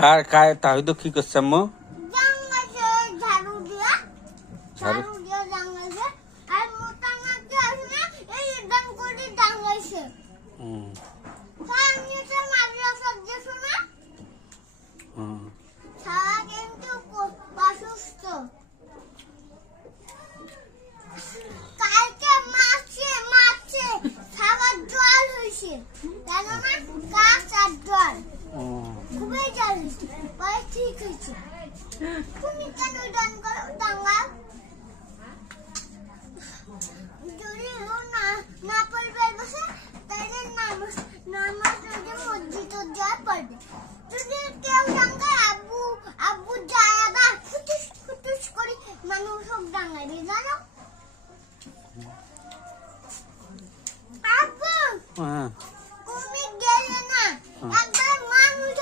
काय তাহলে তো কি করছে আম্মু? জাঙ্গাছে ঝাড়ু দিয়া ঝাড়ু ঝাড়ু দিয়া জাঙ্গাছে আর মোটা নাকি আছে না এই দান করে জাঙ্গাছে হুম সামনে সে মাদ্রাসা যেছো না হুম সারা কিন্তু অসুস্থ কালকে মাছে খাবার জল হয়েছে জানো না কাজ আর জল খুবই জল হয়েছে পরে ঠিক হয়েছে তুমি কেন দান করো দাঙ্গা যদি ও না পড়বে বসে তাহলে নামাজ যদি মসজিদ যায় পড়বে যদি কেউ দাঙ্গা আব্বু যায় আবার ফুটুস করে মানুষ সব দাঙ্গাবে জানো আব্বু হ্যাঁ তুমি গেলে না একবার মানুষ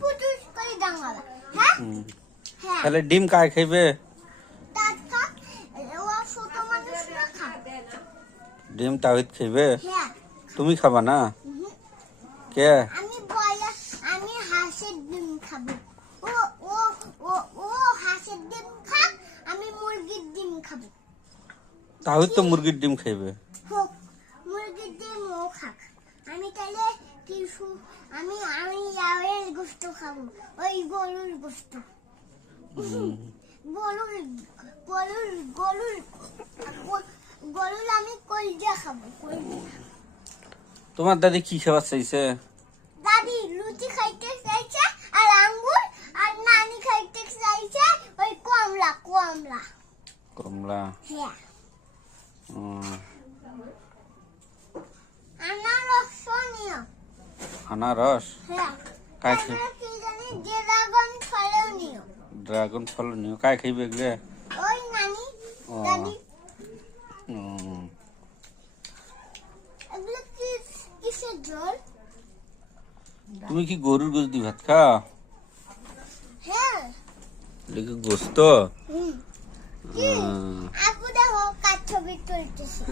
ফুটুস করে দাঙ্গাবে হ্যাঁ হ্যাঁ তাহলে ডিম কায় খাইবে? টাটকা ও ছোট মানুষ না খাবে ডিম তাহিদ খাইবে? হ্যাঁ তুমি খাবা না? কে? আমি হাঁসের ডিম খাবো ও ও ও ও হাঁসের ডিম খাক আমি মুরগির ডিম খাবো তাহিদ তো মুরগির ডিম খাইবে। হোক মুরগির ডিম ও খাক আমি তাহলে কিছু আমি লাউয়ের গোশত খাবো ওই গরুর গোশত গরুর আমি কলজা খাবো কলজা তোমার দাদি কি খাবার চাইছে? দাদি লুচি খাইতে চাইছে আর আঙ্গুর আর নানি খাইতে চাইছে ওই কমলা কমলা হ্যাঁ হুম, আনারস নিও আনারস হ্যাঁ কায় খাই তারপরে কি জানি ড্রাগন ফলও নিও ড্রাগন ফল নিও কায় খাইবে এগুলো? ওই নানি ও। দাদি হুম, এগুলো কিসের জল তুমি কি গরুর গোশত দিয়ে ভাত খাও? হ্যাঁ এগুলো গোশত? হুম কি আপু দেখো কার ছবি তুলতেছে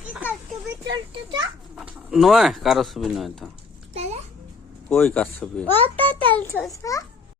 কি কার ছবি তুলতেছে নয় কারো ছবি নয় তো। তাহলে কই কার ছবি? ওটা তুলতেছে